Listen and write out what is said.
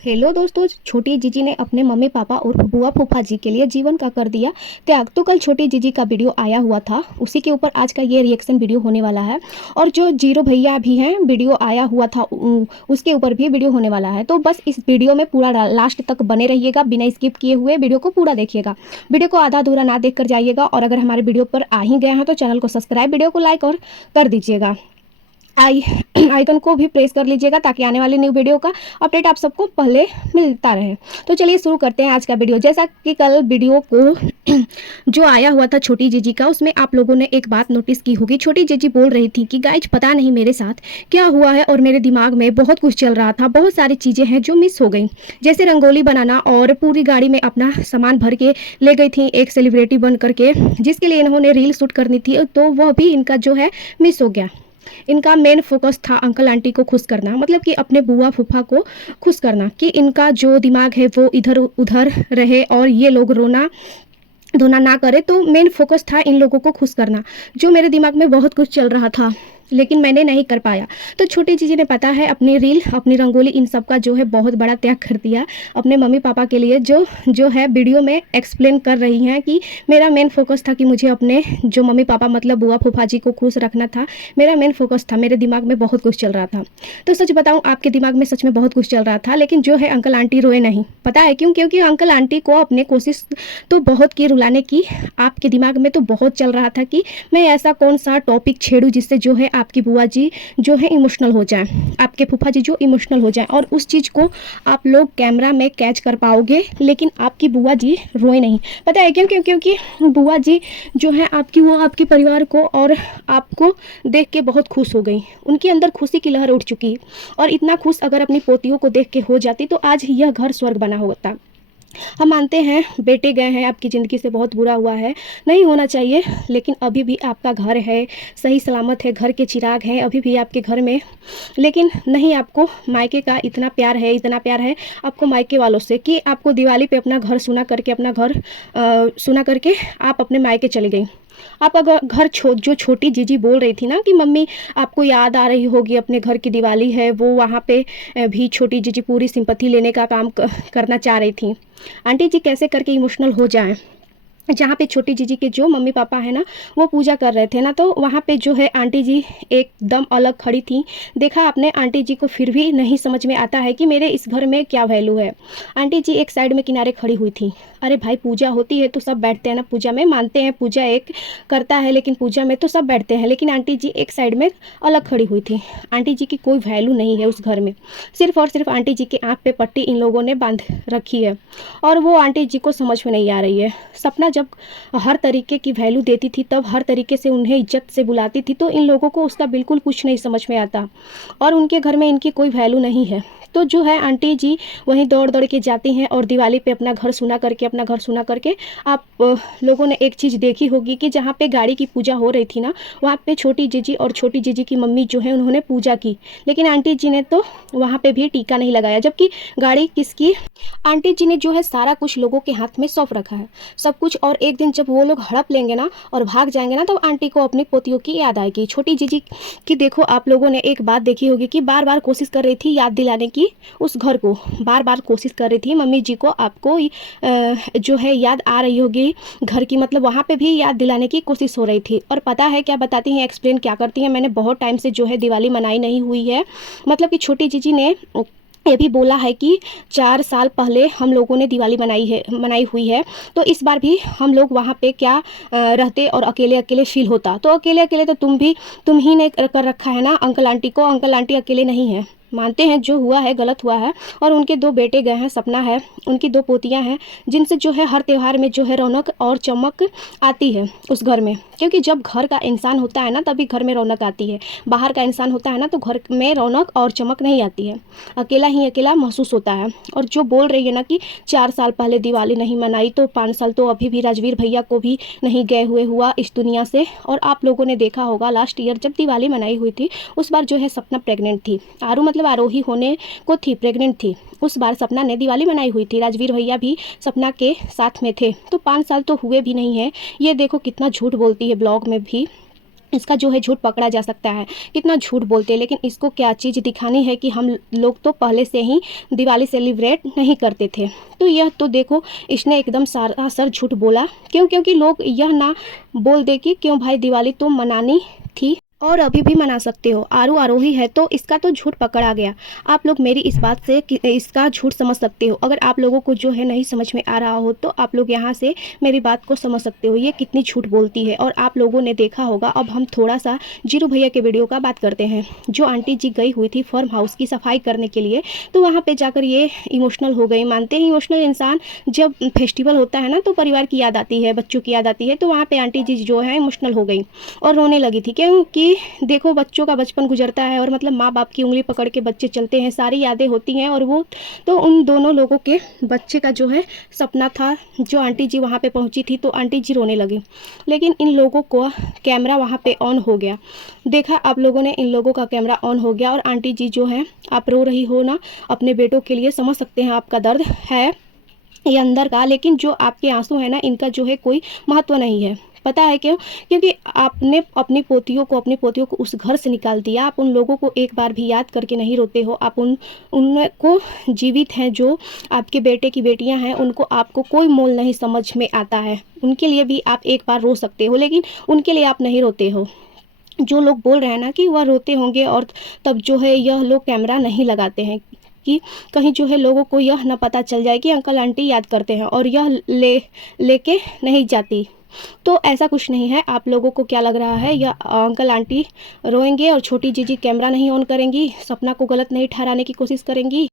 Hello दोस्तों, छोटी जीजी ने अपने मम्मी पापा और बुआ फूफा जी के लिए जीवन का कर दिया त्याग। तो कल छोटी जीजी का वीडियो आया हुआ था, उसी के ऊपर आज का ये रिएक्शन वीडियो होने वाला है। और जो जीरो भैया भी हैं, वीडियो आया हुआ था उसके ऊपर भी वीडियो होने वाला है। तो बस इस वीडियो में पूरा लास्ट तक बने रहिएगा, बिना स्किप किए हुए वीडियो को पूरा देखिएगा। वीडियो को आधा अधूरा ना देख कर जाइएगा। और अगर हमारे वीडियो पर आ ही गए हैं तो चैनल को सब्सक्राइब, वीडियो को लाइक और कर दीजिएगा। आइकन को भी प्रेस कर लीजिएगा ताकि आने वाली न्यू वीडियो का अपडेट आप सबको पहले मिलता रहे। तो चलिए शुरू करते हैं आज का वीडियो। जैसा कि कल वीडियो को जो आया हुआ था छोटी जीजी का, उसमें आप लोगों ने एक बात नोटिस की होगी। छोटी जीजी बोल रही थी कि गाइज पता नहीं मेरे साथ क्या हुआ है और मेरे दिमाग में बहुत कुछ चल रहा था, बहुत सारी चीज़ें हैं जो मिस हो गई। जैसे रंगोली बनाना, और पूरी गाड़ी में अपना सामान भर के ले गई थी एक सेलिब्रिटी बन करके, जिसके लिए इन्होंने रील शूट करनी थी, तो वह भी इनका जो है मिस हो गया। इनका मेन फोकस था अंकल आंटी को खुश करना, मतलब कि अपने बुआ फूफा को खुश करना, कि इनका जो दिमाग है वो इधर उधर रहे और ये लोग रोना धोना ना करे। तो मेन फोकस था इन लोगों को खुश करना। जो मेरे दिमाग में बहुत कुछ चल रहा था लेकिन मैंने नहीं कर पाया। तो छोटी जीजी ने पता है अपनी रील, अपनी रंगोली, इन सब का जो है बहुत बड़ा त्याग कर दिया अपने मम्मी पापा के लिए। जो है वीडियो में एक्सप्लेन कर रही हैं कि मेरा मेन फोकस था कि मुझे अपने जो मम्मी पापा मतलब बुआ फूफा जी को खुश रखना था। मेरा मेन फोकस था, मेरे दिमाग में बहुत कुछ चल रहा था। तो सच बताऊँ, आपके दिमाग में सच में बहुत कुछ चल रहा था, लेकिन जो है अंकल आंटी रोए नहीं। पता है क्यों? क्योंकि अंकल आंटी को अपने कोशिश तो बहुत की रुलाने की, आपके दिमाग में तो बहुत चल रहा था कि मैं ऐसा कौन सा टॉपिक छेड़ूँ जिससे जो है आपकी बुआ जी जो है इमोशनल हो जाए, आपके फूफा जी जो इमोशनल हो जाए, और उस चीज़ को आप लोग कैमरा में कैच कर पाओगे, लेकिन आपकी बुआ जी रोए नहीं। पता है क्यों? क्योंकि बुआ जी जो है आपकी, वो आपके परिवार को और आपको देख के बहुत खुश हो गई। उनके अंदर खुशी की लहर उठ चुकी, और इतना खुश अगर अपनी पोतियों को देख के हो जाती तो आज यह घर स्वर्ग बना होता। हम मानते हैं बेटे गए हैं, आपकी ज़िंदगी से बहुत बुरा हुआ है, नहीं होना चाहिए, लेकिन अभी भी आपका घर है, सही सलामत है, घर के चिराग हैं अभी भी आपके घर में। लेकिन नहीं, आपको मायके का इतना प्यार है, इतना प्यार है आपको मायके वालों से कि आपको दिवाली पे अपना घर सुना करके, अपना घर सुना करके आप अपने मायके चली गई। आप अगर घर जो छोटी जीजी बोल रही थी ना कि मम्मी आपको याद आ रही होगी अपने घर की दिवाली है, वो वहाँ पे भी छोटी जीजी पूरी सिंपैथी लेने का काम करना चाह रही थी। आंटी जी कैसे करके इमोशनल हो जाएं, जहाँ पे छोटी जीजी के जो मम्मी पापा है ना वो पूजा कर रहे थे ना, तो वहाँ पे जो है आंटी जी एकदम अलग खड़ी थी। देखा आपने, आंटी जी को फिर भी नहीं समझ में आता है कि मेरे इस घर में क्या वैल्यू है। आंटी जी एक साइड में किनारे खड़ी हुई थी। अरे भाई, पूजा होती है तो सब बैठते हैं ना पूजा में, मानते हैं पूजा एक करता है, लेकिन पूजा में तो सब बैठते हैं। लेकिन आंटी जी एक साइड में अलग खड़ी हुई थी। आंटी जी की कोई वैल्यू नहीं है उस घर में, सिर्फ और सिर्फ आंटी जी के आँख पे पट्टी इन लोगों ने बांध रखी है, और वो आंटी जी को समझ में नहीं आ रही है। सपना जब हर तरीके की वैल्यू देती थी, तब हर तरीके से उन्हें इज्जत से बुलाती थी, तो इन लोगों को उसका बिल्कुल कुछ नहीं समझ में आता, और उनके घर में इनकी कोई वैल्यू नहीं है। तो जो है आंटी जी वहीं दौड़ दौड़ के जाती हैं और दिवाली पे अपना घर सुना करके, अपना घर सुना करके। आप लोगों ने एक चीज़ देखी होगी कि जहाँ पे गाड़ी की पूजा हो रही थी ना, वहाँ पे छोटी जीजी और छोटी जीजी की मम्मी जो है उन्होंने पूजा की, लेकिन आंटी जी ने तो वहाँ पे भी टीका नहीं लगाया। जबकि गाड़ी किसकी? आंटी जी ने जो है सारा कुछ लोगों के हाथ में सौंप रखा है, सब कुछ। और एक दिन जब वो लोग हड़प लेंगे ना और भाग जाएंगे ना, तब आंटी को अपनी पोतियों की याद आएगी। छोटी जीजी की देखो, आप लोगों ने एक बात देखी होगी कि बार बार कोशिश कर रही थी याद दिलाने की, उस घर को बार बार कोशिश कर रही थी मम्मी जी को, आपको जो है याद आ रही होगी घर की, मतलब वहाँ पे भी याद दिलाने की कोशिश हो रही थी। और पता है क्या बताती हैं, एक्सप्लेन क्या करती हैं? मैंने बहुत टाइम से जो है दिवाली मनाई नहीं हुई है, मतलब कि छोटी जीजी ने ये भी बोला है कि 4 साल पहले हम लोगों ने दिवाली मनाई हुई है, तो इस बार भी हम लोग वहाँ पे क्या रहते और अकेले अकेले फील होता। तो अकेले अकेले तो तुम ही ने कर रखा है ना अंकल आंटी को, अंकल आंटी अकेले नहीं है। मानते हैं जो हुआ है गलत हुआ है, और उनके 2 बेटे गए हैं, सपना है, उनकी 2 पोतियां हैं, जिनसे जो है हर त्यौहार में जो है रौनक और चमक आती है उस घर में। क्योंकि जब घर का इंसान होता है ना तभी घर में रौनक आती है, बाहर का इंसान होता है ना तो घर में रौनक और चमक नहीं आती है, अकेला ही अकेला महसूस होता है। और जो बोल रही है ना कि 4 साल पहले दिवाली नहीं मनाई, तो 5 साल तो अभी भी राजवीर भैया को भी नहीं गए हुए हुआ इस दुनिया से। और आप लोगों ने देखा होगा लास्ट ईयर जब दिवाली मनाई हुई थी, उस बार जो है सपना प्रेग्नेंट थी, आरू मतलब आरोही होने को थी, प्रेग्नेंट थी। उस बार सपना ने दिवाली मनाई हुई थी, राजवीर भैया भी सपना के साथ में थे। तो 5 साल तो हुए भी नहीं है। ये देखो कितना झूठ बोलती है ब्लॉग में भी। इसका जो है झूठ पकड़ा जा सकता है। कितना झूठ बोलते हैं, लेकिन इसको क्या चीज़ दिखानी है कि हम लोग तो पहले से ही दिवाली सेलिब्रेट नहीं करते थे। तो यह तो देखो, इसने एकदम सरासर झूठ बोला। क्यों? क्योंकि लोग यह ना बोल दे कि क्यों भाई, दिवाली तो मनानी थी और अभी भी मना सकते हो, आरू आरोही है, तो इसका तो झूठ पकड़ा गया। आप लोग मेरी इस बात से इसका झूठ समझ सकते हो। अगर आप लोगों को जो है नहीं समझ में आ रहा हो तो आप लोग यहाँ से मेरी बात को समझ सकते हो, ये कितनी झूठ बोलती है। और आप लोगों ने देखा होगा। अब हम थोड़ा सा जीरू भैया के वीडियो का बात करते हैं। जो आंटी जी गई हुई थी फार्म हाउस की सफाई करने के लिए, तो वहाँ पर जाकर ये इमोशनल हो गई। मानते हैं इमोशनल इंसान, जब फेस्टिवल होता है ना तो परिवार की याद आती है, बच्चों की याद आती है। तो वहाँ पर आंटी जी जो है इमोशनल हो गई और रोने लगी थी। क्योंकि देखो, बच्चों का बचपन गुजरता है और मतलब माँ बाप की उंगली पकड़ के बच्चे चलते हैं, सारी यादें होती हैं। और वो तो उन दोनों लोगों के बच्चे का जो है सपना था। जो आंटी जी वहाँ पे पहुँची थी तो आंटी जी रोने लगी। लेकिन इन लोगों को कैमरा वहाँ पे ऑन हो गया। देखा आप लोगों ने, इन लोगों का कैमरा ऑन हो गया और आंटी जी जो है, आप रो रही हो ना अपने बेटों के लिए, समझ सकते हैं आपका दर्द है ये अंदर का। लेकिन जो आपके आंसू है ना, इनका जो है कोई महत्व नहीं है। पता है क्यों? क्योंकि आपने अपनी पोतियों को उस घर से निकाल दिया। आप उन लोगों को एक बार भी याद करके नहीं रोते हो। आप उनको जीवित हैं, जो आपके बेटे की बेटियां हैं, उनको आपको कोई मोल नहीं समझ में आता है। उनके लिए भी आप एक बार रो सकते हो, लेकिन उनके लिए आप नहीं रोते हो। जो लोग बोल रहे हैं ना कि वह रोते होंगे और तब जो है यह लोग कैमरा नहीं लगाते हैं कि कहीं जो है लोगों को यह ना पता चल जाए कि अंकल आंटी याद करते हैं, और यह लेके नहीं जाती। तो ऐसा कुछ नहीं है। आप लोगों को क्या लग रहा है, यह अंकल आंटी रोएंगे और छोटी जीजी कैमरा नहीं ऑन करेंगी, सपना को गलत नहीं ठहराने की कोशिश करेंगी?